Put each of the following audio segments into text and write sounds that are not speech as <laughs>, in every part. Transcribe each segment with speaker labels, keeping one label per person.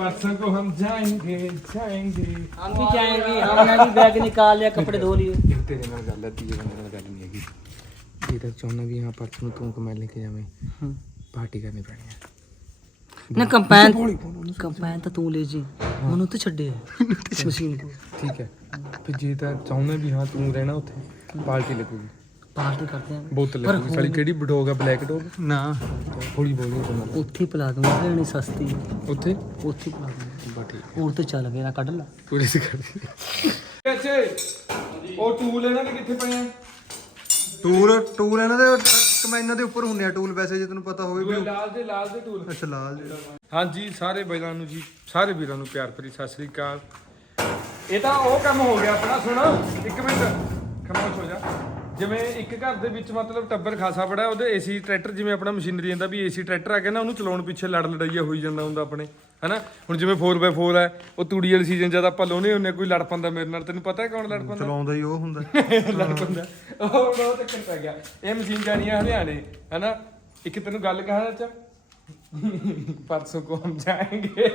Speaker 1: परसों को हम जाएंगे जाएंगे
Speaker 2: हम भी जाएंगे हमने भी बैग निकाल लिया कपड़े धो लिए
Speaker 1: ਇਹ ਤੇਰੇ ਨਾਲ ਗੱਲ ਹੈ ਤੀਏ ਬੰਦੇ ਨਾਲ ਗੱਲ ਨਹੀਂ ਹੈਗੀ ਜੇ ਤਾਂ ਚਾਹੁੰਦਾ ਵੀ ਹਾਂ ਪਰਸੋਂ ਨੂੰ ਤੂੰ ਕਮੈਲ ਲੈ ਕੇ ਜਾਵੇਂ ਪਾਰਟੀ ਕਰਨੀ ਪੈਣੀ ਹੈ
Speaker 2: ਨਾ ਕੰਪੈਨ ਕੰਪੈਨ ਤਾਂ ਤੂੰ ਲੈ ਜੀ ਮੈਨੂੰ ਤਾਂ ਛੱਡੇ ਮਸ਼ੀਨ ਕੋ
Speaker 1: ਠੀਕ ਹੈ ਫਿਰ ਜੇ ਤਾਂ ਚਾਹੁੰਦਾ ਵੀ ਹਾਂ ਤੂੰ ਰਹਿਣਾ ਉੱਥੇ ਪਾਰਟੀ ਲੱਗੂਗੀ
Speaker 2: ਪਾਰਟੀ ਕਰਦੇ ਆਂ।
Speaker 1: ਬੋਤਲ ਲੱਗੂਗੀ ਸਾਲੀ ਕਿਹੜੀ ਡੋਗ ਆ ਬਲੈਕ ਡੋਗ
Speaker 3: ਨਾ।
Speaker 1: ਥੋੜੀ ਬੋਲੀ
Speaker 2: ਉੱਥੇ ਪਿਲਾ ਦੂੰਗਾ ਲੈਣੀ ਸਸਤੀ।
Speaker 1: ਉੱਥੇ?
Speaker 2: ਉੱਥੇ ਪਿਲਾ ਦੂੰਗਾ।
Speaker 1: ਬਾ ਠੀਕ
Speaker 2: ਹੋਰ ਤੇ ਚੱਲ ਗਿਆ ਨਾ ਕੱਢ ਲਾ।
Speaker 1: ਪੂਰੀ ਸੀ ਕਰਦੀ ਅੱਛੇ। ਉਹ ਟੂਲ ਇਹਨਾਂ ਦੇ ਕਿੱਥੇ ਪਏ ਆ?
Speaker 3: ਟੂਲ ਟੂਲ ਇਹਨਾਂ ਦੇ ਕਮੈਨਾਂ ਦੇ ਉੱਪਰ ਹੁੰਦੇ ਆ ਟੂਲ ਵੈਸੇ ਜੇ ਤੈਨੂੰ ਪਤਾ ਹੋਵੇ ਵੀ
Speaker 1: ਲਾਲ ਦੇ ਲਾਲ ਦੇ ਟੂਲ
Speaker 3: ਅੱਛਾ ਲਾਲ ਜਿਹੇ।
Speaker 1: ਹਾਂਜੀ ਸਾਰੇ ਬੈਲਾਂ ਨੂੰ ਜੀ ਸਾਰੇ ਵੀਰਾਂ ਨੂੰ ਪਿਆਰ ਭਰੀ ਸਤਿ ਸ੍ਰੀ ਅਕਾਲ। ਇਹ ਤਾਂ ਉਹ ਕੰਮ ਹੋ ਗਿਆ ਆਪਣਾ ਸੁਣ। ਇੱਕ ਮਿੰਟ। ਖਮੋਸ਼ ਹੋ ਜਾ। ਜਿਵੇਂ ਇੱਕ ਘਰ ਦੇ ਵਿੱਚ ਮਤਲਬ ਟੱਬਰ ਖਾਸਾ ਬੜਾ ਉਹਦੇ ਏਸੀ ਟਰੈਕਟਰ ਜਿਵੇਂ ਆਪਣਾ ਮਸ਼ੀਨਰੀ ਜਾਂਦਾ ਵੀ ਏਸੀ ਟਰੈਕਟਰ ਆ ਗਿਆ ਨਾ ਉਹਨੂੰ ਚਲਾਉਣ ਪਿੱਛੇ ਲੜ ਲੜਾਈਆ ਹੋਈ ਜਾਂਦਾ ਹੁੰਦਾ ਆਪਣੇ ਹਨਾ? ਹੁਣ ਜਿਵੇਂ 4x4 ਹੈ ਉਹ ਤੂੜੀ ਵਾਲੀ ਸੀਜ਼ਨ ਜਦ ਆਪਾਂ ਲਾਉਨੇ ਹੁੰਨੇ ਕੋਈ ਲੜ ਪੰਦਾ ਮੇਰੇ ਨਾਲ ਤੈਨੂੰ ਪਤਾ ਹੈ ਕੌਣ ਲੜ ਪੰਦਾ?
Speaker 3: ਚਲਾਉਂਦਾ ਹੀ ਉਹ ਹੁੰਦਾ। <laughs>
Speaker 1: ਲੜ ਪੰਦਾ। ਉਹ ਹੁਣ ਉਹ ਤੱਕ ਪੈ ਗਿਆ। ਇਹ ਮਸ਼ੀਨ ਜਾਣੀ ਆ ਹਰਿਆਣੇ ਹਨਾ? ਇੱਕ ਤੈਨੂੰ ਗੱਲ ਕਹਾਂ ਚਾ? ਪਰਸੋਂ ਕੋ ਹਮ ਜਾਏਂਗੇ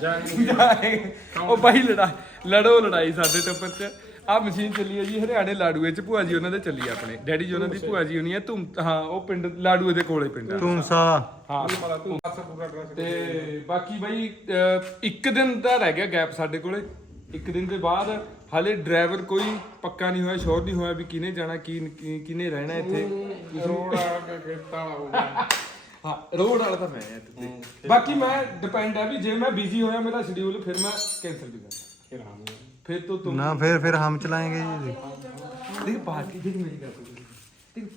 Speaker 1: ਜਾਏਂਗੇ। ਉਹ ਭਾਈ ਲੜਾ ਲੜੋ ਲੜਾਈ ਸਾਡੇ ਟੱਪਰ ਚ। ਆ ਮਸ਼ੀਨ ਚੱਲੀ ਹੈ ਜੀ ਹਰਿਆਣੇ ਲਾੜੂਏ ਚ ਭੂਆ ਜੀ ਉਹਨਾਂ ਦੇ ਚੱਲੀ ਆ ਆਪਣੇ। ਡੈਡੀ ਜੀ ਉਹਨਾਂ ਦੀ ਭੂਆ ਜੀ ਹੋਣੀ ਹੈ ਤੁਮ ਹਾਂ ਉਹ ਪਿੰਡ ਲਾੜੂਏ ਦੇ ਕੋਲੇ ਪਿੰਡ ਆ।
Speaker 3: ਤੁਮਸਾ
Speaker 1: ਹਾਂ। ਤੇ ਬਾਕੀ ਬਾਈ ਅਹ, ਇੱਕ ਦਿਨ ਦਾ ਰਹਿ ਗਿਆ ਗੈਪ ਸਾਡੇ ਕੋਲੇ। ਇੱਕ ਦਿਨ ਦੇ ਬਾਅਦ ਹਾਲੇ ਡਰਾਈਵਰ ਕੋਈ ਪੱਕਾ ਨਹੀਂ ਹੋਇਆ ਸ਼ੋਰ ਨਹੀਂ ਹੋਇਆ ਵੀ ਕਿਹਨੇ ਜਾਣਾ ਕੀ ਕੀ- ਕਿਹਨੇ ਰਹਿਣਾ ਇੱਥੇ। ਰੋਡ ਆ ਕੇ ਖੇਤਾਂ ਵਾਲਾ ਹੋ ਗਿਆ। ਹਾਂ ਰੋਡ ਵਾਲਾ ਤਾਂ ਮੈਂ ਆ ਇੱਥੇ। ਬਾਕੀ ਮੈਂ ਡਿਪੈਂਡ ਹੈ ਵੀ ਜੇ ਮੈਂ ਬਿਜ਼ੀ ਹੋਇਆ ਮੇਰਾ ਸ਼ਡਿਊਲ ਫਿਰ ਮੈਂ ਕੈਨਸਲ ਵੀ ਕਰ ਫਿਰ फिर तो
Speaker 3: तुम ना फिर फिर हम चलाएंगे
Speaker 1: ये देख पार्टी देख मेरी कर देख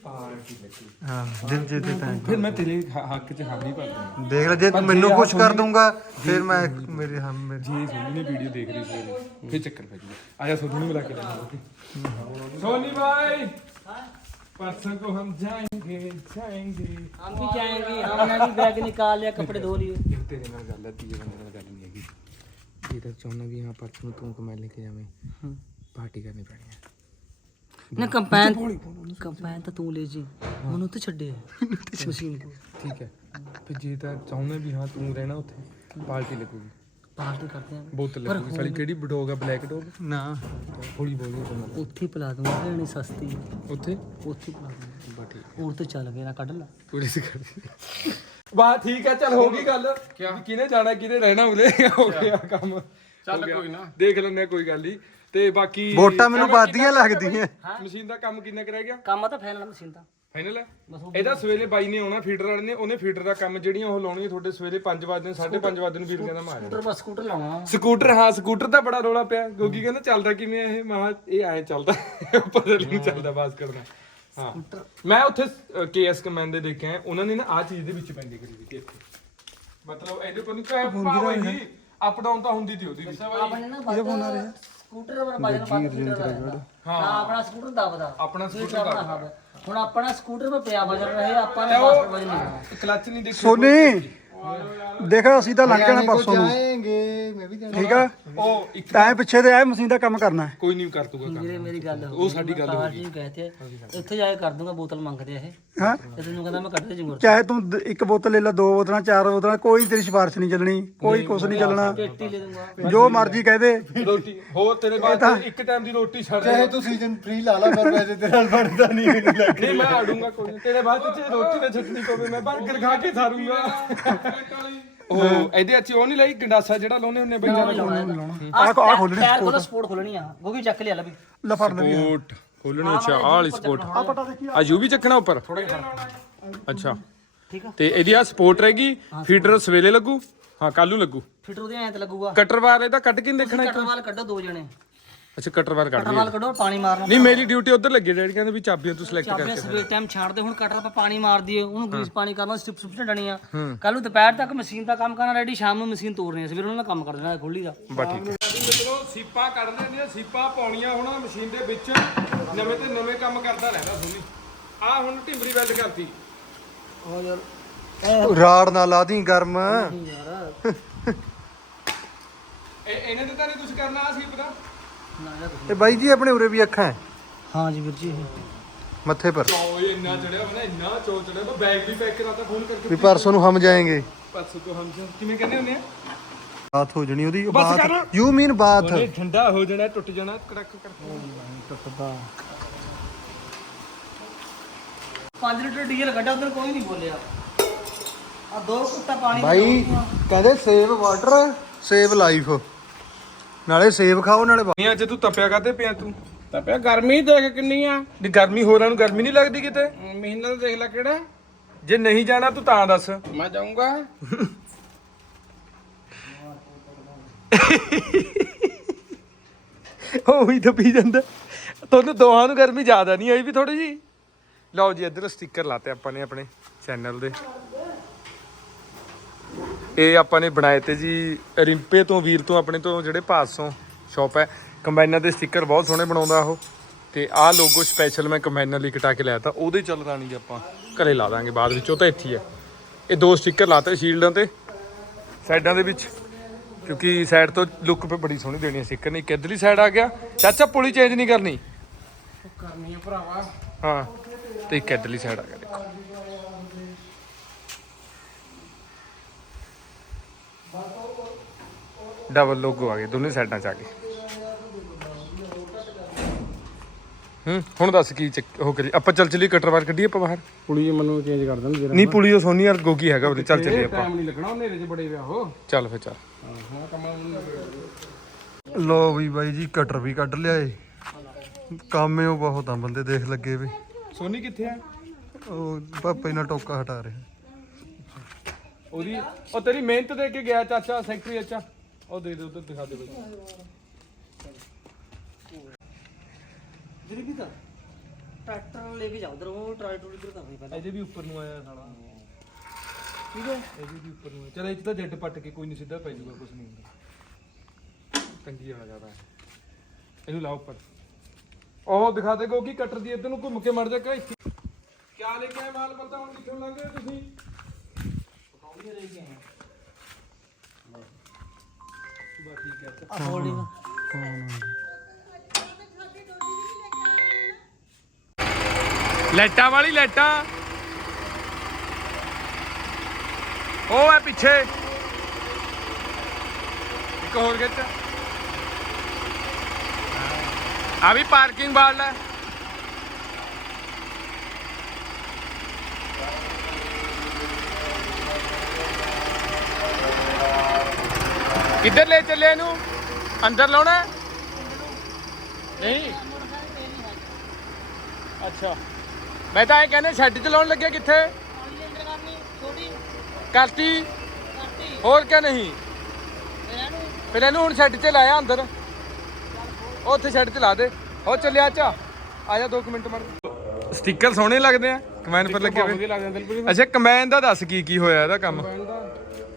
Speaker 1: ਪਾਰਟੀ ਲੱਗੀ
Speaker 3: ਹਾਂ ਜਿੱਦ ਜਿੱਦ ਤੈਨੂੰ
Speaker 1: ਫਿਰ ਮੈਂ ਤੇਰੇ ਹ- ਹੱਕ 'ਚ ਹਾਮੀ ਭਰ ਦੂੰਗਾ
Speaker 3: ਦੇਖ ਲੈ ਜੇ ਤੂੰ ਮੈਨੂੰ ਖੁਸ਼ ਕਰ ਦੂੰਗਾ ਫਿਰ ਮੈਂ ਮੇਰੇ ਹਮ ਮੇਰੇ
Speaker 1: ਜੇ ਸੋਨੀ ਨੇ ਵੀਡੀਓ ਦੇਖ ਲਈ ਸੀ ਫਿਰ ਚੱਕਰ ਪੈ ਜੂਗਾ ਆ ਜਾ ਸੋਨੀ ਨੂੰ ਮਿਲਾ ਕੇ ਲੈ ਆਉਂਦੇ। ਸੋਨੀ ਭਾਈ ਪਰਸੋਂ ਕੋ ਹਮ ਜਾਏਂਗੇ ਜਾਏਂगे
Speaker 2: हम भी जाएंगे हमने भी बैग निकाल लिया कपड़े धो लिए
Speaker 1: ਤੇਰੇ ਨਾਲ ਗੱਲ ਹੈ ਤੀਏ ਬੰਦੇ ਨਾਲ। ਜੇ ਤਾਂ ਚਾਹੁੰਦਾ ਵੀ ਹਾਂ ਪਰਸੋਂ ਨੂੰ ਤੂੰ ਕਮੈਲ ਲੈ ਕੇ ਜਾਵੇਂ। ਪਾਰਟੀ ਕਰਨੀ ਪੈਣੀ ਹੈ।
Speaker 2: ਨਾ ਕੰਪੈਨ ਕੰਪੈਨ ਤਾਂ ਤੂੰ ਲੈ ਜੀ। ਮੈਨੂੰ ਤਾਂ ਛੱਡੇ ਮਸ਼ੀਨ ਕੋ
Speaker 1: ਠੀਕ ਹੈ। ਫਿਰ ਜੇ ਤਾਂ ਚਾਹੁੰਦਾ ਵੀ ਹਾਂ ਤੂੰ ਰਹਿਣਾ ਉੱਥੇ ਪਾਰਟੀ ਲੱਗੂਗੀ।
Speaker 2: ਪਾਰਟੀ ਕਰਦੇ ਆਂ
Speaker 1: ਬੋਤਲ ਲੱਗੂਗੀ ਸਾਲੀ ਕਿਹੜੀ ਡੋਗ ਆ ਬਲੈਕ ਡੋਗ
Speaker 3: ਨਾ।
Speaker 1: ਥੋੜੀ ਬੋਲੀ ਤੂੰ ਨਾਲ
Speaker 2: ਉੱਥੇ ਹੀ ਪਿਲਾ ਦੂੰਗਾ ਲੈਣੀ ਸਸਤੀ।
Speaker 1: ਉੱਥੇ?
Speaker 2: ਉੱਥੇ ਹੀ ਪਿਲਾ ਦੂੰਗਾ।
Speaker 1: ਬਾ ਠੀਕ।
Speaker 2: ਹੋਰ ਤੇ ਚੱਲ ਗਿਆ ਨਾ ਕੱਢ ਲਾ।
Speaker 1: ਪੂਰੀ ਸੀ ਕਰਦੀ ਵਾਹ ਠੀਕ ਹੈ ਚੱਲ ਹੋ ਗਈ ਗੱਲ। ਵੀ ਕਿਹਨੇ ਜਾਣਾ ਕਿਹਨੇ ਰਹਿਣਾ ਉਰੇ? ਹੋ ਗਿਆ ਕੰਮ। ਚੱਲ ਕੋਈ ਨਾ। ਦੇਖ ਲੈਂਦੇ ਹਾਂ, ਕੋਈ ਗੱਲ ਨਹੀਂ। ਤੇ ਬਾਕੀ
Speaker 3: ਵੋਟਾਂ ਮੈਨੂੰ ਵੱਧਦੀਆਂ ਲੱਗਦੀਆਂ।
Speaker 1: ਮਸ਼ੀਨ ਦਾ ਕੰਮ ਕਿੰਨਾ ਕੁ ਰਹਿ ਗਿਆ?
Speaker 2: ਕੰਮ ਤਾਂ ਫੈਨਲ ਮਸ਼ੀਨ ਦਾ।
Speaker 1: ਫਾਈਨਲ ਹੈ? ਇਹਦਾ ਸਵੇਰੇ ਬਾਈ ਨੇ ਆਉਣਾ ਫੀਡਰ ਵਾਲੇ ਨੇ ਉਹਨੇ ਫੀਡਰ ਦਾ ਕੰਮ ਜਿਹੜੀਆਂ ਉਹ ਲਾਉਣੀਆਂ ਤੁਹਾਡੇ ਸਵੇਰੇ 5 ਵਜੇ 5:30 ਵਜੇ ਨੂੰ ਫੀਡਰ ਦਾ ਮਾਰ
Speaker 2: ਸਕੂਟਰ ਬਸ ਸਕੂਟਰ ਲਾਉਣਾ
Speaker 1: ਸਕੂਟਰ ਹਾਂ ਸਕੂਟਰ ਦਾ ਬੜਾ ਰੋਲਾ ਪਿਆ ਗੋਗੀ ਕਹਿੰਦਾ ਚੱਲਦਾ ਕਿਵੇਂ ਇਹ? ਮਹਾ ਇਹ ਐ ਚੱਲਦਾ ਪਤਾ ਨਹੀਂ ਚੱਲਦਾ ਬਾਸ ਕਰਨਾ। ਹਾਂ। ਮੈਂ ਉੱਥੇ ਕੇਐਸ ਕਮੈਨ ਦੇ ਦੇਖਿਆ ਉਹਨਾਂ ਨੇ ਨਾ ਆ ਚੀਜ਼ ਦੇ ਵਿੱਚ ਪੈਂਦੀ ਕਰੀ ਦਿੱਤੀ ਇੱਥੇ। ਮਤਲਬ ਇਹਦੇ ਕੋਲ ਨਹੀਂ ਕਾ ਭਾਵੇਂ ਹੀ ਅਪ ਡਾਊਨ ਤਾਂ ਹੁੰਦੀ ਸੀ ਉਹਦੀ
Speaker 2: ਆਪਣੇ ਨਾ ਇਹਦਾ ਫੋਨ ਆ ਰਿਹਾ। ਸਕੂਟਰ ਲੀਟਰ ਦਾ ਰਹਿੰਦਾ ਹਾਂ। ਆਪਣਾ ਸਕੂਟਰ ਦਬਦਾ।
Speaker 1: ਆਪਣਾ
Speaker 2: ਸਕੂਟਰ ਹੱਬ। ਹੁਣ ਆਪਣਾ ਸਕੂਟਰ 'ਤੇ ਪਿਆ ਵਜਨ ਰਹੇ ਆਪਾਂ ਨੇ ਬਸ ਵਜਨ ਨਹੀਂ ਲੈਣਾ।
Speaker 1: ਕਲੱਚ ਨਹੀਂ ਦੇਖਿਆ
Speaker 3: ਸੋਨੀ ਦੇਖ ਅਸੀਂ ਤਾਂ ਲੰਘ ਜਾਣਾ ਪਰਸੋਂ ਨੂੰ।
Speaker 4: ਮੈਂ ਵੀ
Speaker 3: ਠੀਕ ਆ?
Speaker 1: ਉਹ ਇੱਕ
Speaker 3: ਤੈਂ ਪਿੱਛੇ ਤੇ ਇਹ ਮਸ਼ੀਨ ਦਾ ਕੰਮ ਕਰਨਾ ਹੈ।
Speaker 1: ਕੋਈ ਨਹੀਂ ਕਰ ਦੂਗਾ ਕੰਮ।
Speaker 2: ਵੀਰੇ ਮੇਰੀ ਗੱਲ
Speaker 1: ਉਹ ਸਾਡੀ ਗੱਲ ਹੋ
Speaker 2: ਗਈ। ਕਹਤੇ ਇੱਥੇ ਜਾ ਕੇ ਕਰ ਦੂੰਗਾ ਬੋਤਲ ਮੰਗਦੇ ਆ ਇਹ।
Speaker 3: ਹਾਂ?
Speaker 2: ਤੇ ਤੈਨੂੰ ਕਹਿੰਦਾ ਮੈਂ ਕੱਢ ਦੇ ਜੂੰਗਾ
Speaker 3: ਚਾਹੇ ਤੂੰ ਦ- ਇੱਕ ਬੋਤਲ ਲੈ ਲੈ ਦੋ ਬੋਤਲਾਂ ਚਾਰ ਬੋਤਲਾਂ ਕੋਈ ਤੇਰੀ ਸਿਫਾਰਿਸ਼ ਨਹੀਂ ਚੱਲਣੀ ਕੋਈ ਕੁਛ ਨਹੀਂ ਚੱਲਣਾ।
Speaker 2: ਪੇਟੀ ਲੈ ਦੂੰਗਾ
Speaker 3: ਜੋ ਮਰਜ਼ੀ ਕਹਿ ਦੇ।
Speaker 1: ਰੋਟੀ ਹੋਰ ਤੇਰੇ ਬਾਅਦ ਇੱਕ ਟਾਈਮ ਦੀ ਰੋਟੀ ਛੱਡ ਦੇ।
Speaker 4: ਚਾਹੇ ਤੂੰ ਸੀਜ਼ਨ ਫ੍ਰੀ ਲਾ ਲਾ ਪਰ ਵੈਸੇ ਤੇਰੇ ਨਾਲ ਬਣਦਾ ਨਹੀਂ ਮੈਨੂੰ ਲੱਗ
Speaker 1: ਨਹੀਂ ਮੈਂ ਆਡੂੰਗਾ ਕੋਈ ਨੀ। ਤੇਰੇ ਬਾਅਦ ਚ ਰੋਟੀ ਨਾ ਛੱਡਣੀ ਪਵੇ ਮੈਂ 버ਗਰ ਖਾ ਕੇ ਸਾਰੂੰਗਾ। ਉਹ ਇਹਦੇ ਅੱਛੇ ਉਹ ਨਹੀਂ ਲਈ ਗੰਡਾਸਾ ਜਿਹੜਾ ਲਾਉਨੇ ਹੁੰਨੇ ਬਈ
Speaker 2: ਆ ਆ ਖੋਲਣੀ ਟਾਇਰ ਖੋਲ ਸਪੋਰਟ ਖੋਲਣੀ ਆ। ਗੋਗੀ ਚੱਕ ਲਿਆ ਲੈ ਵੀ
Speaker 3: ਲੈ ਫੜ ਲੈ
Speaker 1: ਸਪੋਰਟ ਖੋਲਣੀ ਅੱਛਾ ਆਹ ਵਾਲੀ ਸਪੋਰਟ ਆ। ਯੂ ਵੀ ਚੱਕਣਾ ਉੱਪਰ? ਅੱਛਾ।
Speaker 2: ਠੀਕ ਆ।
Speaker 1: ਤੇ ਇਹਦੀ ਆ ਸਪੋਰਟ ਰਹੇਗੀ ਫੀਡਰ ਸਵੇਲੇ ਲੱਗੂ? ਹਾਂ ਕੱਲੂ ਲੱਗੂ।
Speaker 2: ਫਿਟਰ ਉਹਦੇ ਐਂ ਤੇ ਲੱਗੂਗਾ।
Speaker 1: ਕਟਰ ਵਾਰ ਇਹਦਾ ਕੱਢ ਕੇ ਨੀ ਦੇਖਣਾ
Speaker 2: ਕਟਰ ਵਾਲ ਕੱਢੋ ਦੋ ਜਣੇ।
Speaker 1: ਅੱਛਾ ਕਟਰ ਵਾਰ ਕੱਢ
Speaker 2: ਕਟਰ
Speaker 1: ਲਈ
Speaker 2: ਵਾਲ ਕੱਢੋ ਪਾਣੀ ਮਾਰਨਾ
Speaker 1: ਨਹੀਂ ਮੇਰੀ ਡਿਊਟੀ ਉਧਰ ਲੱਗੀ ਡੈਡੀ ਕਹਿੰਦੇ ਵੀ ਚਾਬੀਆਂ ਤੂੰ ਸਿਲੈਕਟ
Speaker 2: ਆਪਣੇ
Speaker 1: ਕਰਕੇ
Speaker 2: ਸਵੇਰ ਟਾਈਮ ਛੱਡਦੇ ਹੁਣ ਕਟਰ ਆਪਾਂ ਪਾਣੀ ਮਾਰ ਦਈਏ ਉਹਨੂੰ ਗਰੀਸ ਪਾਣੀ ਕਰਨਾ ਸਟਿਪ ਸਟਿਪ ਛੱਡਣੀ ਆ। ਕੱਲ ਨੂੰ ਦੁਪਹਿਰ ਤੱਕ ਮਸ਼ੀਨ ਦਾ ਕੰਮ ਕਰਨਾ ਰੈਡੀ ਸ਼ਾਮ ਨੂੰ ਮਸ਼ੀਨ ਤੋੜਨੀ ਆ ਸਵੇਰ ਉਹਨਾਂ ਦਾ ਕੰਮ ਕਰ ਦੇਣਾ ਖੋਲੀ ਦਾ।
Speaker 1: ਬਾ ਠੀਕ ਹੈ ਚਲੋ ਸੀਪਾਂ ਕੱਢ ਲੈਂਦੇ ਸੀਪਾਂ ਪਾਉਣੀਆਂ ਹੁਣ ਮਸ਼ੀਨ ਦੇ ਵਿੱਚ ਨਵੇਂ ਤੇ ਨਵੇਂ ਕੰਮ ਕਰਦਾ ਰਹਿੰਦਾ ਸੋਨੀ। ਆ ਹੁਣ ਢਿੰਬਰੀ ਵੈਲਡ ਕਰਤੀ।
Speaker 2: ਉਹ ਯਾਰ
Speaker 3: ਰਾੜ ਨਾ ਲਾ ਦੀ ਗਰਮ।
Speaker 2: ਯਾਰ।
Speaker 1: ਇਹ ਇਹਨੇ ਤੇ ਤਾਂ ਨਹੀਂ ਕੁਝ ਕਰਨਾ ਆ ਸੀਪ ਦਾ?
Speaker 3: ਇਹ ਬਾਈ ਜੀ ਆਪਣੇ ਉਰੇ ਵੀ ਅੱਖਾਂ ਹੈ?
Speaker 2: ਹਾਂ ਜੀ ਵੀਰ ਜੀ।
Speaker 3: ਮੱਥੇ ਪਰ।
Speaker 1: ਓਏ ਇੰਨਾ ਚੜਿਆ ਹੋਇਆ ਨਾ ਇੰਨਾ ਚੋ ਚੜਿਆ ਮੈਂ ਬੈਗ ਵੀ ਪੈਕ ਕਰਾਤਾ ਫੋਨ ਕਰਕੇ
Speaker 3: ਵੀ ਪਰਸੋਂ ਨੂੰ ਹਮ ਜਾਏਂਗੇ।
Speaker 1: ਪਾਸੋਂ ਤੋਂ ਹਮਸ਼ਾ ਕਿਵੇਂ ਕਹਿੰਦੇ ਹੁੰਦੇ ਆ?
Speaker 3: ਬਾਤ ਹੋ ਜਣੀ ਉਹਦੀ ਬਾਤ। ਯੂ ਮੀਨ ਬਾਤ।
Speaker 1: ਠੰਡਾ ਹੋ ਜਾਣਾ ਟੁੱਟ ਜਾਣਾ ਕੜਕ ਕੜਕ।
Speaker 2: ਟੁੱਟਦਾ। 5 ਲੀਟਰ ਡੀਜ਼ਲ ਕੱਢਿਆ ਉਧਰ ਕੋਈ ਨਹੀਂ ਬੋਲਿਆ। ਆ ਦੋ ਕੁੱਤਾ ਪਾਣੀ
Speaker 3: ਭਾਈ ਕਹਿੰਦੇ ਸੇਵ ਵਾਟਰ ਸੇਵ ਲਾਈਫ ਨਾਲੇ ਸੇਵ ਖਾਓ ਨਾਲੇ
Speaker 1: ਨਹੀਂ ਅੱਜ ਤੂੰ ਤਪਿਆ ਕਾਤੇ ਪਿਆ ਤੂੰ?
Speaker 4: ਤਾਂ ਪਿਆ ਗਰਮੀ ਦੇਖ ਕਿੰਨੀ ਆ।
Speaker 1: ਵੀ ਗਰਮੀ ਹੋਰਾਂ ਨੂੰ ਗਰਮੀ ਨਹੀਂ ਲੱਗਦੀ ਕਿਤੇ?
Speaker 4: ਮਹੀਨਾ ਤਾਂ ਦੇਖ ਲੈ ਕਿਹੜਾ।
Speaker 1: ਜੇ ਨਹੀਂ ਜਾਣਾ ਤੂੰ ਤਾਂ ਦੱਸ।
Speaker 4: ਮੈਂ ਜਾਊਂਗਾ।
Speaker 1: ਉਹ ਹੀ ਤਪੀ ਜਾਂਦਾ। ਤੁਹਾਨੂੰ ਦੋਹਾਂ ਨੂੰ ਗਰਮੀ ਜ਼ਿਆਦਾ ਨਹੀਂ ਆਈ ਵੀ ਥੋੜੀ ਜੀ ਲਓ ਜੀ ਇੱਧਰ ਸਟicker ਲਾਤੇ ਆਪਾਂ ਨੇ ਆਪਣੇ ਚੈਨਲ ਦੇ। ਇਹ ਆਪਾਂ ਨੇ ਬਣਾਏ ਤੇ ਜੀ ਰਿੰਪੇ ਤੋਂ ਵੀਰ ਤੋਂ ਆਪਣੇ ਤੋਂ ਜਿਹੜੇ ਪਾਸੋਂ ਸ਼ਾਪ ਹੈ। ਕੰਬਾਈਨਰ ਦੇ ਸਟicker ਬਹੁਤ ਸੋਹਣੇ ਬਣਾਉਂਦਾ ਉਹ। ਤੇ ਆਹ ਲੋਗੋ ਸਪੈਸ਼ਲ ਮੈਂ ਕੰਬਾਈਨਰ ਲਈ ਕਟਾ ਕੇ ਲਿਆ ਤਾ ਉਹਦੇ ਚੱਲ ਰਾਣੀ ਜੀ ਆਪਾਂ ਘਰੇ ਲਾ ਦਾਂਗੇ ਬਾਅਦ ਵਿੱਚ ਉਹ ਤਾਂ ਇੱਥੇ ਹੀ ਹੈ। ਇਹ ਦੋ ਸਟicker ਲਾਤੇ ਸ਼ੀਲਡਾਂ ਤੇ ਸਾਈਡਾਂ ਦੇ ਵਿੱਚ। ਕਿਉਂਕਿ ਸਾਈਡ ਤੋਂ ਲੁੱਕ ਪੇ ਬੜੀ ਸੋਹਣੀ ਦੇਣੀ ਹੈ ਸਟicker ਨੇ। ਇੱਕ ਇੱਧਰਲੀ ਸਾਈਡ ਆ ਗਿਆ। ਚਾਚਾ ਪੁਲੀ ਚੇਂਜ ਨਹੀਂ ਕਰਨੀ?
Speaker 4: ਕਰਨੀ ਆ ਭਰਾਵਾ।
Speaker 1: ਹਾਂ ਤੇ ਇੱਕ ਇੱਧਰਲੀ ਸਾਈਡ ਆ ਗਿਆ। ਡਬਲ ਲੋਗੋ ਆ ਗਏ ਦੋਨੇ ਸਾਈਡਾਂ ਚ ਆ ਗਏ। ਹੂੰ ਹੁਣ ਦੱਸ ਕੀ ਚੱਕ- ਉਹ ਕਰੀ ਆਪਾਂ ਚੱਲ ਚਲੀ ਕਟਰ ਬਾਰ ਕੱਢੀਏ ਆਪਾਂ ਬਾਹਰ।
Speaker 4: ਕੁੜੀ ਮੈਨੂੰ ਚੇਂਜ ਕਰ ਦੇਣ ਜਰਾ।
Speaker 1: ਨਹੀਂ ਪੁਲੀ ਉਹ ਸੋਨੀ ਯਾਰ ਗੋਗੀ ਹੈਗਾ ਉਹਦੇ ਚੱਲ ਚੱਲੀਏ ਆਪਾਂ।
Speaker 4: ਟਾਈਮ ਨਹੀਂ ਲੱਗਣਾ ਹਨੇਰੇ 'ਚ ਬੜੇ ਵਿਆਹ ਹੋ
Speaker 1: ਚੱਲ ਫੇ ਚੱਲ।
Speaker 4: ਹਾਂ ਕਮਲ
Speaker 3: ਲੋ ਵੀ ਬਾਈ ਜੀ ਕਟਰ ਵੀ ਕੱਢ ਲਿਆਏ ਕਾਮੇ ਉਹ ਬਹੁਤ ਆ ਬੰਦੇ ਦੇਖ ਲੱਗੇ ਵੀ।
Speaker 1: ਸੋਨੀ ਕਿੱਥੇ ਆ?
Speaker 3: ਉਹ ਪਾਪਾ ਇਹਨਾਂ ਟੋਕਾ ਹਟਾ ਰਹੇ।
Speaker 1: ਉਹਦੀ ਉਹ ਤੇਰੀ ਮਿਹਨਤ ਦੇ ਕੇ ਗਿਆ ਚਾਚਾ ਸੈਕਟਰੀ ਅੱਛਾ ਉਹ ਦੇ ਦੇ ਉਧਰ ਦਿਖਾ ਦੇ ਬਈ।
Speaker 2: ਜਿਹੜੀ ਵੀ ਤਾਂ ਟਰੈਕਟਰ ਲੈ ਕੇ ਜਾਓ ਉਧਰ ਉਹ ਟਰੈਕਟਰ ਉਧਰ ਕਰਨੀ ਪਹਿਲਾਂ?
Speaker 1: ਇਹਦੇ ਵੀ ਉੱਪਰ ਨੂੰ ਆਇਆ ਸਾਲਾ। ਠੀਕ ਹੈ? ਇਹਦੇ ਵੀ ਉੱਪਰ ਨੂੰ। ਚੱਲ 'ਚ ਤਾਂ ਜੱਟ ਪੱਟ ਕੇ ਕੋਈ ਨਹੀਂ ਸਿੱਧਾ ਪੈ ਜਾਊਗਾ ਕੁਝ ਨਹੀਂ ਹੁੰਦਾ। ਤੰਗੀ ਵਾਲਾ ਜ਼ਿਆਦਾ ਹੈ। ਇਹਨੂੰ ਲਾਓ ਉੱਪਰ। ਉਹ ਦਿਖਾ ਦੇ ਕਿ ਕਟਰ ਦੀ ਇੱਧਰ ਨੂੰ ਘੁੰਮ ਕੇ ਮਰ ਜਾ ਕੇ ਇੱਥੇ। ਕਿਆ ਲੈ ਕੇ ਆਏ ਮਾਲ ਪਤਾ ਹੁਣ ਕਿੱਥੋਂ ਲੰਘੇ ਤੁਸੀਂ? ਬਸ ਠੀਕ ਹੈ
Speaker 2: ਆ ਹੋਲਡਿੰਗ
Speaker 1: ਲੈਟਾਂ ਵਾਲੀ ਲੈਟਾਂ ਉਹ ਹੈ ਪਿੱਛੇ। ਇੱਕ ਹੋਰ ਖਿੱਚ। ਆ ਵੀ ਪਾਰਕਿੰਗ ਬਾਲ ਹੈ। ਕਿੱਧਰ ਲੈ ਚੱਲੇ ਇਹਨੂੰ? ਅੰਦਰ ਲਾਉਣਾ? ਹੈ? ਨਹੀਂ। ਅੱਛਾ। ਮੈਂ ਤਾਂ ਇਹ ਕਹਿੰਦੇ ਸ਼ੈੱਡ ਚ ਲਾਉਣ ਲੱਗਿਆ ਕਿੱਥੇ? ਕਰਤੀ। ਹੋਰ ਕਿਆ ਨਹੀਂ? ਫਿਰ ਇਹਨੂੰ ਹੁਣ ਸ਼ੈੱਡ 'ਚ ਲਾਇਆ ਅੰਦਰ। ਉੱਥੇ ਸ਼ੈੱਡ 'ਚ ਲਾ ਦੇ। ਉਹ ਚੱਲਿਆ ਚਾ ਆ ਜਾ 2 ਮਿੰਟ ਮਰ ਸਟicker ਸੋਹਣੇ ਲੱਗਦੇ ਆ। ਕਮੈਨ ਪਰ ਲੱਗੇ ਹੋਏ। ਅੱਛਾ ਕਮੈਨ ਦਾ ਦੱਸ ਕੀ ਕੀ ਹੋਇਆ ਇਹਦਾ ਕੰਮ?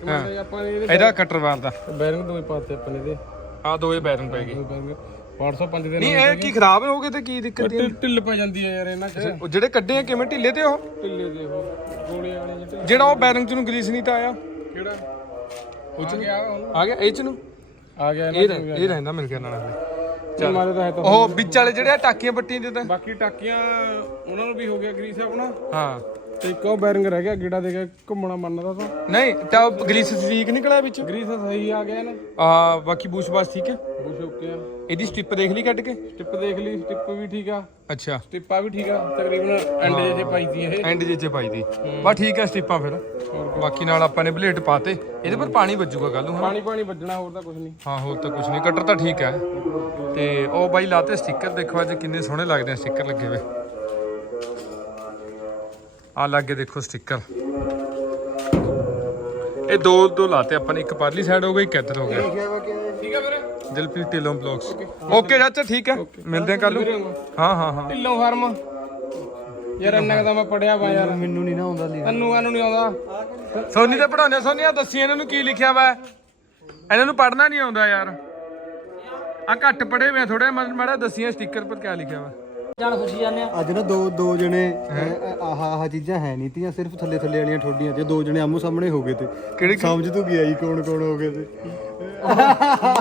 Speaker 4: ਕਮਾਂਡ ਆਪਾਂ ਨੇ ਇਹਦੇ
Speaker 1: ਇਹਦਾ ਦਾ।
Speaker 4: ਬੈਰਿੰਗ ਦੋਵੇਂ ਪਾਤੇ ਆਪਾਂ ਨੇ ਇਹਦੇ।
Speaker 1: ਆ ਦੋਏ ਬੈਰਨ ਪੈ ਗਏ।
Speaker 4: ਬੈਰਿੰਗ। 505 ਦੇ
Speaker 1: ਨਹੀਂ ਇਹ ਕੀ ਖਰਾਬ ਹੋ ਗਏ ਤੇ ਕੀ ਦਿੱਕਤ ਹੈ
Speaker 4: ਢਿੱਲ ਢਿੱਲ ਪੈ ਜਾਂਦੀ ਹੈ ਯਾਰ ਇਹਨਾਂ 'ਚ।
Speaker 1: ਉਹ ਜਿਹੜੇ ਕੱਢੇ ਆ ਕਿਵੇਂ ਢਿੱਲੇ ਤੇ ਉਹ?
Speaker 4: ਢਿੱਲੇ ਦੇ ਉਹ ਗੋਲੀਆਂ ਵਾਲੇ ਜਿਹੜੇ
Speaker 1: ਜਿਹੜਾ ਉਹ ਬੈਰਿੰਗ ਚ ਨੂੰ ਗਰੀਸ ਨਹੀਂ ਤਾਂ ਆਇਆ?
Speaker 4: ਕਿਹੜਾ? ਉਹ ਚ ਗਿਆ ਹੁਣ
Speaker 1: ਆ ਗਿਆ ਇਹ ਚ ਨੂੰ?
Speaker 4: ਆ ਗਿਆ
Speaker 1: ਇਹ ਰਹਿ- ਇਹ ਰਹਿੰਦਾ ਮਿਲ ਗਿਆ ਨਾਲ।
Speaker 4: ਚੱਲ। ਮਾਰੇ ਤਾਂ ਹੈ ਤਾਂ
Speaker 1: ਉਹ ਵਿੱਚ ਵਾਲੇ ਜਿਹੜੇ ਆ ਟਾਕੀਆਂ ਪੱਟੀਆਂ ਜਿੱਦਾਂ।
Speaker 4: ਬਾਕੀ ਟਾਕੀਆਂ ਉਹਨਾਂ ਨੂੰ ਵੀ ਹੋ ਗਿਆ ਗਰੀਸ ਆਪਣਾ।
Speaker 1: ਹਾਂ।
Speaker 4: ਤੇ ਇੱਕ ਉਹ ਬੈਰਿੰਗ ਰਹਿ ਗਿਆ ਗੇੜਾ ਦੇ ਕੇ ਘੁੰਮਣਾ ਮੰਨਦਾ ਤਾਂ।
Speaker 1: ਨਹੀਂ ਤਾਂ ਉਹ ਗਰੀਸ ਠੀਕ ਨਿਕਲਿਆ ਵਿੱਚ?
Speaker 4: ਗਰੀਸ ਸਹੀ ਆ ਗਿਆ ਨਾ
Speaker 1: ਆ ਬਾਕੀ ਬੂਸ਼ ਬਾਸ ਠੀਕ ਹੈ
Speaker 4: ਬੁਸ਼ ਓਕੇ ਆ।
Speaker 1: ਇਹਦੀ ਸਟ੍ਰਿਪ ਦੇਖ ਲਈ ਕੱਢ ਕੇ?
Speaker 4: ਸਟਿਪ ਦੇਖ ਲਈ ਸਟਿਪ ਵੀ ਠੀਕ ਆ।
Speaker 1: ਅੱਛਾ।
Speaker 4: ਸਟਿਪਾ ਵੀ ਠੀਕ ਆ ਤਕਰੀਬਨ ਐਂਡ ਜੇ ਪਾਈ ਦੀ ਇਹ।
Speaker 1: ਐਂਡ ਜੇ ਚ ਪਾਈ ਦੀ ਬਸ ਠੀਕ ਹੈ ਸਟ੍ਰਿਪਾਂ ਫਿਰ। ਬਾਕੀ ਨਾਲ ਆਪਾਂ ਨੇ ਬਲੇਟ ਪਾਤੇ। ਇਹਦੇ ਪਰ ਪਾਣੀ ਵੱਜੂਗਾ ਕੱਲ ਨੂੰ ਹਾਂ?
Speaker 4: ਪਾਣੀ ਪਾਣੀ ਵੱਜਣਾ ਹੋਰ ਤਾਂ ਕੁਝ ਨਹੀਂ
Speaker 1: ਹਾਂ ਹੋਰ ਤਾਂ ਕੁਝ ਨਹੀਂ ਕਟਰ ਤਾਂ ਠੀਕ ਹੈ ਤੇ ਉਹ ਬਾਈ ਲਾਤੇ ਸਟicker ਦੇਖੋ ਅੱਜ ਕਿੰਨੇ ਸੋਹਣੇ ਲੱਗਦੇ ਆ ਸਟicker ਲੱਗੇ ਹੋਏ। ਆ ਲੱਗੇ ਦੇਖੋ ਸਟicker। ਇਹ ਦੋ ਦੋ ਲਾਤੇ ਆਪਾਂ ਨੇ ਇੱਕ ਪਰਲੀ ਸਾਈਡ ਹੋ ਗਈ ਇੱਕ ਇੱਧਰ ਹੋ ਗਿਆ।
Speaker 4: ਠੀਕ ਆ ਵੀਰੇ।
Speaker 1: ਦਿਲਪ੍ਰੀਤ ਢਿੱਲੋਂ ਬਲੌਗਸ ਓਕੇ ਚਾਚਾ ਠੀਕ ਹੈ ਮਿਲਦੇ ਆ ਕੱਲ ਨੂੰ। ਹਾਂ ਹਾਂ ਹਾਂ।
Speaker 4: ਢਿੱਲੋਂ ਫਾਰਮ ਯਾਰ ਇੰਨਾ ਤਾਂ ਮੈਂ ਪੜਿਆ ਵਾ ਯਾਰ।
Speaker 3: ਮੈਨੂੰ ਨਹੀਂ ਨਾ ਆਉਂਦਾ ਲਈ
Speaker 4: ਤੈਨੂੰ ਕਾਨੂੰ ਨਹੀਂ ਆਉਂਦਾ?
Speaker 1: ਸੋਨੀ ਤੇ ਪੜਾਉਣੇ ਸੋਨੀ ਆ ਦੱਸੀ ਇਹਨਾਂ ਨੂੰ ਕੀ ਲਿਖਿਆ ਵਾ। ਇਹਨਾਂ ਨੂੰ ਪੜਨਾ ਨਹੀਂ ਆਉਂਦਾ ਯਾਰ। ਆ ਘੱਟ ਪੜੇ ਵੇ ਥੋੜੇ ਮਾੜਾ ਦੱਸੀਆਂ ਸਟicker ਪਰ ਕੀ ਲਿਖਿਆ ਵਾ।
Speaker 2: ਜਾਣ ਖੁਸ਼ੀ ਜਾਂਦੇ ਆ?
Speaker 3: ਅੱਜ ਨਾ ਦੋ ਦੋ ਜਣੇ ਅਹ, ਆਹ ਆਹ ਚੀਜ਼ਾਂ ਹੈ ਨਹੀਂ ਤੀਆਂ ਸਿਰਫ ਥੱਲੇ ਥੱਲੇ ਵਾਲੀਆਂ ਠੋਡੀਆਂ ਤੇ ਦੋ ਜਣੇ ਆਮੋ ਸਾਹਮਣੇ ਹੋ ਗਏ ਤੇ।
Speaker 1: ਕਿਹੜੀ
Speaker 3: ਸਮਝ ਤੂੰ ਗਿਆ ਹੀ ਕੌਣ ਕੌਣ ਹੋ ਗਏ ਤੇ?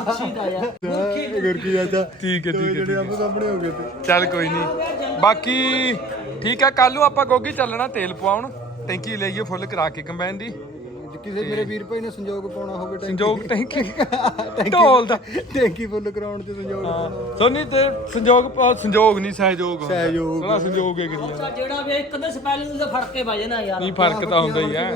Speaker 2: ਖੁਸ਼ੀ ਦਾ ਯਾਰ।
Speaker 3: ਗੁਰਕੀ ਚਾਚਾ
Speaker 1: ਠੀਕ ਹੈ
Speaker 3: ਦੋ
Speaker 1: ਠੀਕ ਹੈ
Speaker 3: ਜਣੇ ਆਮੋ ਸਾਹਮਣੇ ਹੋ ਗਏ ਤੇ।
Speaker 1: ਚੱਲ ਕੋਈ ਨਹੀਂ। ਬਾਕੀ ਠੀਕ ਆ ਕੱਲ ਨੂੰ ਆਪਾਂ ਗੋਗੀ ਚੱਲਣਾ ਤੇਲ ਪਵਾਉਣ। ਟੈਂਕੀ ਲਈਏ ਫੁੱਲ ਕਰਾ ਕੇ ਕੰਬਾਈਨ ਦੀ।
Speaker 3: ਜੇ ਕਿਸੇ ਮੇਰੇ ਵੀਰ ਭਾਈ ਨੇ ਸੰਯੋਗ ਪਾਉਣਾ ਹੋਵੇ ਟੈਂਕੀ
Speaker 1: ਸੰਜੋਗ ਟੈਂਕੀ <laughs> ਢੋਲ ਦਾ।
Speaker 3: ਟੈਂਕੀ ਫੁੱਲ ਕਰਾਉਣ ਤੇ ਸੰਯੋਗ ਪਾਉਣਾ
Speaker 1: ਸੋਨੀ ਤੇ ਸੰਜੋਗ ਅਹ ਸੰਜੋਗ ਨਹੀਂ ਸਹਿਯੋਗ ਹੁੰਦਾ।
Speaker 3: ਸਹਿਯੋਗ।
Speaker 1: ਸਾਲਾ ਸੰਜੋਗ ਹੈ ਕਰੀ
Speaker 2: ਅੱਛਾ ਜਿਹੜਾ ਵੀ ਇੱਕ ਅੱਧੇ ਸਪੈਲਿੰਗ ਦਾ ਫ਼ਰਕ ਕੇ ਵਜੇ ਨਾ ਯਾਰ।
Speaker 1: ਨਹੀਂ ਫ਼ਰਕ ਤਾਂ ਹੁੰਦਾ ਹੀ ਹੈ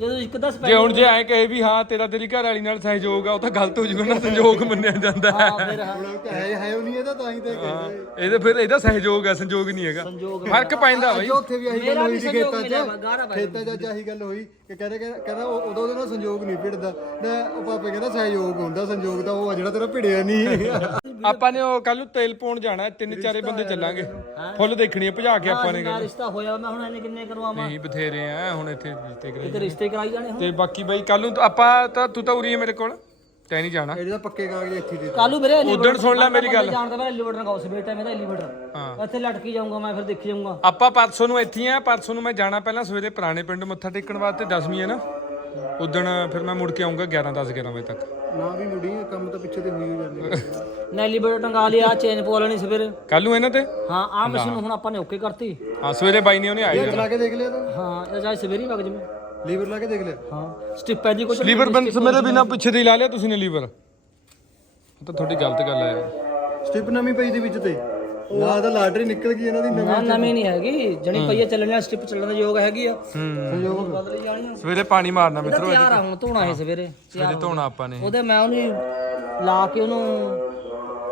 Speaker 2: ਜਦੋਂ। ਇੱਕ
Speaker 1: ਜੇ
Speaker 2: ਸਪੈਲਿੰਗ
Speaker 1: ਹੁਣ ਜੇ ਐ ਕਹੇ ਵੀ ਹਾਂ ਤੇਰਾ ਤੇਰੀ ਘਰ ਵਾਲੀ ਨਾਲ ਸਹਿਯੋਗ ਆ ਉਹ ਤਾਂ ਗਲਤ ਹੋ ਜੂਗਾ ਨਾ ਸੰਜੋਗ ਮੰਨਿਆ ਜਾਂਦਾ ਹੈ।
Speaker 2: ਫਿਰ
Speaker 3: ਹੁਣ ਹੈ ਹੈ ਉਹ ਨਹੀਂ ਇਹਦਾ ਤਾਂ ਹੀ ਤਾਂ ਕਹਿੰਦੇ।
Speaker 1: ਇਹਦੇ ਫਿਰ ਇਹਦਾ ਸਹਿਯੋਗ ਹੈ ਸੰਜੋਗ ਨਹੀਂ ਹੈਗਾ। ਫ਼ਰਕ ਪੈਂਦਾ ਬਈ।
Speaker 3: ਉੱਥੇ ਵੀ ਆਹੀ ਗੱਲ ਹੋਈ ਸੀ
Speaker 2: ਸੰਯੋਗ
Speaker 3: ਖੇਤਾਂ 'ਚ। ਖੇਤਾਂ 'ਚ ਆਹੀ ਗੱਲ ਹੋਈ। ਕਿ ਕਹਿੰਦੇ ਕਹਿੰਦਾ ਉਹ- ਉਦੋਂ ਉਹਦੇ ਨਾਲ ਸੰਯੋਗ ਨਹੀਂ ਭਿੜਦਾ। ਤੇ ਉਹ ਪਾਪੇ ਕਹਿੰਦਾ ਸਹਿਯੋਗ ਹੁੰਦਾ ਸੰਯੋਗ ਤਾਂ ਉਹ ਆ ਜਿਹੜਾ ਤੇਰਾ ਭਿੜਿਆ ਨਹੀਂ।
Speaker 1: ਆਪਾਂ ਨੇ ਉਹ ਕੱਲ ਨੂੰ ਤੇਲ ਪਾਉਣ ਜਾਣਾ ਹੈ, ਤਿੰਨ ਚਾਰੇ ਬੰਦੇ ਚੱਲਾਂਗੇ। ਫੁੱਲ ਦੇਖਣੀ ਹੈ ਭਜਾ ਕੇ ਆਪਾਂ ਨੇ
Speaker 2: ਮੇਰਾ ਰਿਸ਼ਤਾ ਹੋਇਆ ਮੈਂ ਹੁਣ ਇਹਨੇ ਕਿੰਨੇ ਕਰਵਾਵਾਂ?
Speaker 1: ਨਹੀਂ ਬਥੇਰੇ ਆ ਹੁਣ ਇੱਥੇ ਰਿਸ਼ਤੇ ਕਰਾਈ
Speaker 2: ਤੇ ਰਿਸ਼ਤੇ ਕਰਾਈ ਜਾਣੇ ਹੁਣ।
Speaker 1: ਤੇ ਬਾਕੀ ਬਾਈ ਕੱਲ ਨੂੰ ਤਾਂ ਆਪਾਂ ਤਾਂ ਤੂੰ ਤਾਂ ਉਰੀ ਹੈ ਮੇਰੇ ਕੋਲ। ਤੈ ਨਹੀਂ ਜਾਣਾ।
Speaker 3: ਇਹ ਜਿਹੜਾ ਪੱਕੇ ਕਾਗਜ਼ ਇੱਥੇ ਦੇ
Speaker 2: ਕਾਲੂ ਵੀਰੇ
Speaker 1: ਉਦਣ ਸੁਣ ਲੈ ਮੇਰੀ ਗੱਲ।
Speaker 2: ਜਾਣਦਾ ਮੈਂ ਐਲੀਵੇਟਰ ਗਾਉਸ ਬੇਟਾ ਮੇਰਾ ਐਲੀਵੇਟਰ ਇੱਥੇ ਲਟਕੀ ਜਾਊਂਗਾ ਮੈਂ ਫਿਰ ਦੇਖੀ ਜਾਊਂਗਾ।
Speaker 1: ਆਪਾਂ ਪਰਸੋਂ ਨੂੰ ਇੱਥੇ ਹੀ ਆ ਪਰਸੋਂ ਨੂੰ ਮੈਂ ਜਾਣਾ ਪਹਿਲਾਂ ਸਵੇਰੇ ਪੁਰਾਣੇ ਪਿੰਡ ਮੱਥਾ ਟੇਕਣ ਵਾਸਤੇ 10ਵੀਂ ਹੈ ਨਾ। ਉਦਣ ਫਿਰ ਮੈਂ ਮੁੜ ਕੇ ਆਉਂਗਾ 11 10 11 ਵਜੇ ਤੱਕ।
Speaker 3: ਨਾ ਵੀ ਮੁੜੀ ਕੰਮ ਤਾਂ ਪਿੱਛੇ ਤੇ ਹੋਈ ਜਾਂਦੇ
Speaker 2: ਨਾ। ਐਲੀਵੇਟਰ <laughs> ਟੰਗਾ ਲਿਆ ਚੇਨ ਪਵਾ ਲੈਣੀ ਸਵੇਰੇ।
Speaker 1: ਕੱਲ ਨੂੰ ਇਹਨਾਂ ਤੇ?
Speaker 2: ਹਾਂ ਆ ਮਸ਼ੀਨ ਹੁਣ ਆਪਾਂ ਨੇ ਓਕੇ ਕਰਤੀ।
Speaker 1: ਹਾਂ ਸਵੇਰੇ ਬਾਈ ਨੇ ਉਹਨੇ ਆਈ
Speaker 3: ਲੀਵਰ ਲਾ ਕੇ ਦੇਖ ਲਿਆ ਤੂੰ?
Speaker 2: ਹਾਂ ਇਹ ਚਾਹੇ ਸਵੇਰੇ ਹੀ ਵਗ ਜਵੇਂ।
Speaker 3: ਲੀਵਰ ਲਾ ਕੇ ਦੇਖ ਲਿਆ।
Speaker 2: ਹਾਂ। ਸਟਿਪ ਹੈ ਜੀ ਕੁਝ
Speaker 1: ਲੀਵਰ ਬੰਦ ਮੇਰੇ ਬਿਨਾ ਪਿੱਛੇ ਦੇ ਹੀ ਲਾ ਲਿਆ ਤੁਸੀਂ ਨੇ ਲੀਵਰ। ਉਹ ਤਾਂ ਤੁਹਾਡੀ ਗਲਤ ਗੱਲ ਹੈ। ਯਾਰ
Speaker 3: ਸਟਿਪ ਨਵੀਂ ਪਈ ਦੀ ਵਿੱਚ ਤੇ। ਉਹ ਆ ਤਾਂ ਲਾਟਰੀ ਨਿਕਲ ਗਈ ਇਹਨਾਂ ਦੀ ਨਵੀਂ
Speaker 2: ਨਾ ਨਵੀਂ ਨਹੀਂ ਹੈਗੀ। ਜਣੀ ਪਈਏ ਚੱਲਣ ਵਾਲੀ ਸਟਿਪ ਚੱਲਣ ਦਾ ਯੋਗ ਹੈਗੀ ਆ।
Speaker 3: ਸੰਯੋਗ
Speaker 2: ਬਦਲੀ ਜਾਣੀ ਆ।
Speaker 1: ਸਵੇਰੇ ਪਾਣੀ ਮਾਰਨਾ
Speaker 2: ਇਹਦਾ
Speaker 1: ਮਿੱਤਰੋ
Speaker 2: ਤਿਆਰ ਆ ਹੁਣ ਧੋਣਾ ਹੈ ਸਵੇਰੇ।
Speaker 1: ਸਵੇਰੇ ਧੋਣਾ ਆਪਾਂ ਨੇ।
Speaker 2: ਉਹਦੇ ਮੈਂ ਉਹਨੂੰ ਲਾ ਕੇ ਉਹਨੂੰ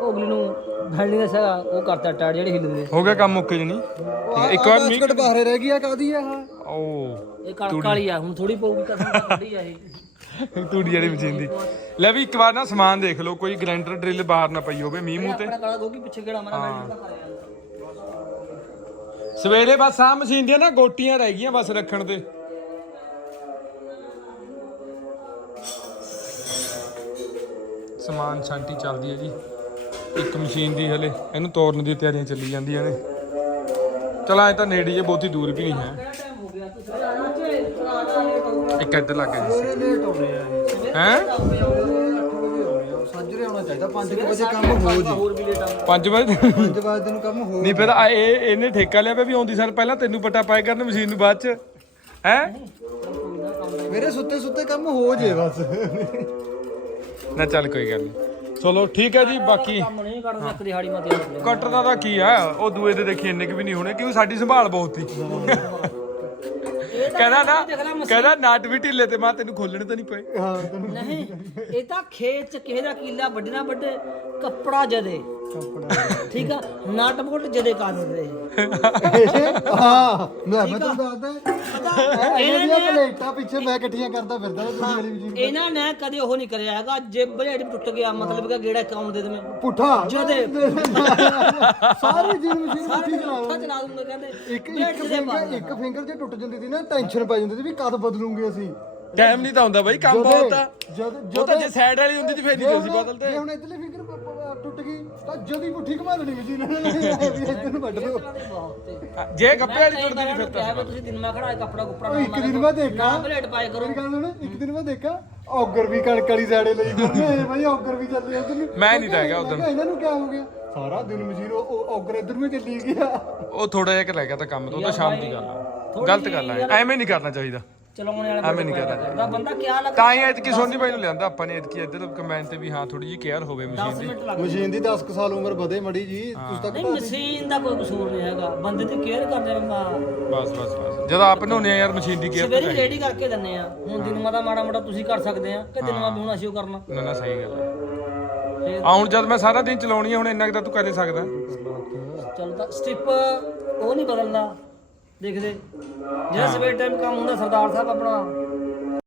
Speaker 2: ਭੋਗਲੀ ਨੂੰ ਭੈਣੀ ਦਾ ਸੀਗਾ ਉਹ ਕਰਤਾ ਟਾੜ ਜਿਹੜੇ ਹਿੱਲਦੇ। ਨੇ
Speaker 1: ਹੋ ਗਿਆ ਕੰਮ ਮੁੱਕੇ ਜਣੀ। ਠੀਕ ਹੈ ਇੱਕ ਵਾਰ ਮੀਂਹ
Speaker 3: ਬਾਹਰੇ ਰਹਿ ਗਈ ਆ ਕਾਦੀ ਆ ਆਹ
Speaker 1: ਓ
Speaker 2: ਇਹ ਕਣਕ ਵਾਲੀ ਆ ਹੁਣ ਥੋੜੀ ਪਊਗੀ ਕਸਮ ਤਾਂ ਥੋੜੀ ਆ ਇਹ। <laughs>
Speaker 1: ਤੂੜੀ ਵਾਲੀ ਮਸ਼ੀਨ ਦੀ। ਲੈ ਵੀ ਇੱਕ ਵਾਰ ਨਾ ਸਮਾਨ ਦੇਖ ਲਓ ਕੋਈ ਗ੍ਰਾਈਂਡਰ ਡਰਿਲ ਬਾਹਰ ਨਾ ਪਈ ਹੋਵੇ ਮੀਂਹ ਮੂੰਹ ਤੇ।
Speaker 2: ਆਪਣਾ ਕਾਲਾ ਗੋਗੀ ਪਿੱਛੇ ਕਿਹੜਾ ਮਾਰਾ ਮੈਂ ਤਾਂ ਕਰਿਆ
Speaker 1: ਸਵੇਰੇ ਬਸ ਆ ਮਸ਼ੀਨ ਦੀਆਂ ਨਾ ਗੋਟੀਆਂ ਰਹਿ ਗਈਆਂ ਬਸ ਰੱਖਣ ਤੇ। ਸਮਾਨ ਛਾਂਟੀ ਚੱਲਦੀ ਹੈ ਜੀ। ਇੱਕ ਮਸ਼ੀਨ ਦੀ ਹਲੇ ਇਹਨੂੰ ਤੋੜਨ ਦੀ ਤਿਆਰੀਆਂ ਚੱਲੀ ਜਾਂਦੀਆਂ ਨੇ। ਚਲ ਐ ਤਾਂ ਨੇੜੇ ਜੇ ਬਹੁਤੀ ਦੂਰ ਵੀ ਨਹੀਂ ਹੈ। ਇੱਕ ਇੱਧਰ ਲੱਗ ਗਿਆ ਜੀ।
Speaker 3: ਸਵੇਰੇ ਲੇਟ ਆਉਣੇ ਆ। ਇਹ।
Speaker 1: ਹੈ?
Speaker 3: ਸਵੇਰੇ 8 ਵਜੇ ਆਉਣੇ ਆ ਸਾਜਰੇ ਆਉਣਾ ਚਾਹੀਦਾ 5 ਵਜੇ ਕੰਮ ਹੋ ਜੀ।
Speaker 2: ਹੋਰ ਵੀ ਲੇਟ ਆ
Speaker 1: 5 ਵਜੇ
Speaker 3: 5 ਵਜੇ ਨੂੰ ਕੰਮ ਹੋ
Speaker 1: ਨਹੀਂ ਫਿਰ ਆ ਇਹ ਇਹਨੇ ਠੇਕਾ ਲਿਆ ਪਿਆ ਵੀ ਆਉਂਦੀ ਸਰ ਪਹਿਲਾਂ ਤੈਨੂੰ ਪਟਾ ਪਾਏ ਕਰਨ ਮਸ਼ੀਨ ਨੂੰ ਬਾਅਦ ਚ। ਹੈ?
Speaker 3: ਮੇਰੇ ਸੁੱਤੇ ਸੁੱਤੇ ਕੰਮ ਹੋ ਜੇ ਬਸ।
Speaker 1: ਨਾ ਚੱਲ ਕੋਈ ਗੱਲ ਨਹੀਂ। ਚਲੋ ਠੀਕ ਹੈ ਜੀ ਬਾਕੀ
Speaker 2: ਕੰਮ ਨਹੀਂ ਇੱਕ ਦਿਹਾੜੀ ਮਾ
Speaker 1: ਦਾ ਤਾਂ ਕੀ ਆ? ਉਹ ਦੂਏ ਦੇ ਦੇਖੀ ਇੰਨੇ ਕੁ ਵੀ ਨਹੀਂ ਹੋਣੇ ਕਿਉਂ ਸਾਡੀ ਸੰਭਾਲ ਬਹੁਤ ਸੀ। ਕਹਿੰਦਾ ਨਾ ਕਹਿੰਦਾ ਨਾਟ ਵੀ ਢਿੱਲੇ ਤੇ ਮਾਂ ਤੈਨੂੰ ਖੋਲਣੇ ਤਾਂ ਨਹੀਂ ਪਏ।
Speaker 3: ਹਾਂ।
Speaker 2: ਨਹੀਂ ਇਹ ਤਾਂ ਖੇਤ ਚ ਕਿਸੇ ਦਾ ਕੀਲਾ ਵੱਡਣਾ ਵੱਡੇ ਕੱਪੜਾ ਜਦੇ। ਠੀਕ ਆ? ਨਟ ਬੋਲਟ ਜਦੇ ਕਰ ਦਿੰਦੇ
Speaker 3: ਹਾਂ ਮੈਂ ਮੈਂ ਤੁਹਾਨੂੰ ਦੱਸਦਾ ਇਹਨਾਂ ਦੀਆਂ ਪਲੇਟਾਂ ਪਿੱਛੇ ਮੈਂ ਇਕੱਠੀਆਂ ਕਰਦਾ ਫਿਰਦਾ ਦੂਜੀ ਵਾਲੀ ਮਸ਼ੀਨ
Speaker 2: ਇਹਨਾਂ ਨੇ ਕਦੇ ਉਹ ਨਹੀਂ ਕਰਿਆ ਹੈਗਾ ਜੇ ਬਲੇਡ ਟੁੱਟ ਗਿਆ ਮਤਲਬ ਕਿ ਗੇੜਾ ਅਕਾਊਂਟ ਦੇ ਦੇਵੇਂ
Speaker 3: ਪੁੱਠਾ।
Speaker 2: ਜਦੇ
Speaker 3: ਸਾਰੀ ਜੀ ਮਸ਼ੀਨ ਪੁੱਠੀ
Speaker 2: ਪੁੱਠਾ ਚਲਾ ਦੂੰਗਾ ਕਹਿੰਦੇ
Speaker 3: ਇੱਕ ਇੱਕ ਫਿੰਗਰ ਇੱਕ ਫਿੰਗਰ ਜੇ ਟੁੱਟ ਜਾਂਦੀ ਸੀ ਨਾ ਟੈਨਸ਼ਨ ਪੈ ਜਾਂਦੀ ਸੀ ਵੀ ਕਦ ਬਦਲੂਗੇ ਅਸੀਂ।
Speaker 1: ਟਾਈਮ ਨਹੀਂ ਤਾਂ ਹੁੰਦਾ ਬਾਈ ਕੰਮ ਬਹੁਤ ਆ।
Speaker 3: ਜਦ
Speaker 1: ਉਹ ਤਾਂ ਜੇ ਸਾਈਡ ਵਾਲੀ ਹੁੰਦੀ ਤੇ ਫੇਰ ਨਹੀਂ ਤੁਸੀਂ ਬਦਲਦੇ।
Speaker 3: ਜੇ ਹੁਣ ਇਧਰਲੇ ਫਿੰਗਰ ਟੁੱਟ ਗਈ ਤਾਂ ਜਦੀ ਪੁੱਠੀ ਘੁਮਾ ਦੇਣੀ ਮਸ਼ੀਨ ਨੇ। ਵੀ ਇੱਧਰ ਨੂੰ ਵੱਢ ਲਓ
Speaker 1: ਜੇ ਗੱਪੇ ਵਾਲੀ ਟੁੱਟਦੀ ਨਹੀਂ ਫਿਰ ਤਾਂ
Speaker 2: ਕਿਹਾ ਵੀ ਤੁਸੀਂ ਦਿਨ ਮਾ ਖੜਾ ਕੱਪੜਾ ਕੁਪੜਾ
Speaker 3: ਉਹ ਇੱਕ ਦਿਨ ਬਾਅਦ ਦੇਖਾ।
Speaker 2: ਨਾ ਬਲੇਡ ਪਾਏ ਕਰੋ।
Speaker 3: ਮੇਰੀ ਗੱਲ ਸੁਣ ਇੱਕ ਦਿਨ ਮੈਂ ਦੇਖਾ। ਔਗਰ ਵੀ ਕਣਕ ਵਾਲੀ ਸਾਈਡੇ ਲਈ ਫਿਰਦੇ ਭਾਈ ਔਗਰ ਵੀ ਚੱਲੇ ਉਧਰ ਨੂੰ।
Speaker 1: ਮੈਂ ਨਹੀਂ ਤਾਂ ਹੈਗਾ
Speaker 3: ਮੈਂ ਕਿਹਾ ਇਹਨਾਂ ਨੂੰ ਕੀ ਹੋ ਗਿਆ? ਸਾਰਾ ਦਿਨ ਮਸ਼ੀਨ ਉਹ ਉਹ ਔਗਰ ਇੱਧਰ ਨੂੰ ਹੀ ਚੱਲੀ ਗਿਆ।
Speaker 1: ਉਹ ਥੋੜਾ ਜਿਹਾ ਕਿ ਲੈ ਗਿਆ ਤਾਂ ਕੰਮ ਤੋਂ ਉਹ ਤਾਂ ਸ਼ਾਮ ਦੀ ਗੱਲ ਆ। ਗਲਤ ਗੱਲ ਆ। ਐਵੇਂ ਨਹੀਂ ਕਰਨਾ ਚਾਹੀਦਾ।
Speaker 2: ਚਲਾਉਣੇ ਵਾਲਾ
Speaker 1: ਐਵੇਂ ਨਹੀਂ
Speaker 2: ਕਰਦਾ। ਬੰਦਾ ਕਿਆ ਲੱਗਦਾ
Speaker 1: ਤਾਂ ਹੀ ਐਤਕੀ ਸੋਨੀ ਬਾਈ ਨੂੰ ਲਿਆਂਦਾ ਆਪਾਂ ਨੇ ਐਤਕੀ ਇੱਧਰ ਕਮੈਂਟ ਤੇ ਵੀ ਹਾਂ ਥੋੜੀ ਜਿਹੀ ਕੇਅਰ ਹੋਵੇ ਮਸ਼ੀਨ ਦੀ।
Speaker 2: ਮਿੰਟ ਲੱਗ
Speaker 3: ਮਸ਼ੀਨ ਦੀ 10 ਸਾਲ ਉਮਰ ਵਧੇ ਮੜੀ ਜੀ ਤੁਸੀਂ ਤੱਕ
Speaker 2: ਨਹੀਂ ਮਸ਼ੀਨ ਦਾ ਕੋਈ ਕਸੂਰ ਨਹੀਂ ਹੈਗਾ। ਬੰਦੇ ਦੀ ਕੇਅਰ ਕਰਦੇ ਬੰਦਾ।
Speaker 1: ਬਸ ਬਸ ਬਸ। ਜਦੋਂ ਆਪ ਨਹਾਉਂਦੇ ਆ ਯਾਰ ਮਸ਼ੀਨ ਦੀ ਕੇਅਰ
Speaker 2: ਸਵੇਰੇ ਰੈਡੀ ਕਰਕੇ ਦਿੰਨੇ ਆ। ਹੁਣ ਦਿਨ ਮਾ ਦਾ ਮਾੜਾ ਮੋਟਾ ਤੁਸੀਂ ਕਰ ਸਕਦੇ ਆ ਕਿ ਦਿਨ ਮਾ ਹੁਣ ਅਸੀਂ ਉਹ ਕਰਨਾ।
Speaker 1: ਨਾ ਨਾ ਸਹੀ ਗੱਲ ਆ।
Speaker 2: ਫੇਰ
Speaker 1: ਆ ਹੁਣ ਜਦ ਮੈਂ ਸਾਰਾ ਦਿਨ ਚਲਾਉਣੀ ਆ ਹੁਣ ਇੰਨਾ ਕੁ ਤਾਂ ਤੂੰ ਕਰ ਹੀ ਸਕਦਾ।
Speaker 2: ਚਲ ਤਾਂ ਸਟਿਪ ਉਹ ਨਹੀਂ ਬਦਲਦਾ। ਦੇਖਦੇ ਜਿਹੜਾ ਸਵੇਰ ਟਾਈਮ ਕੰਮ ਹੁੰਦਾ ਸਰਦਾਰ ਸਾਹਿਬ ਆਪਣਾ।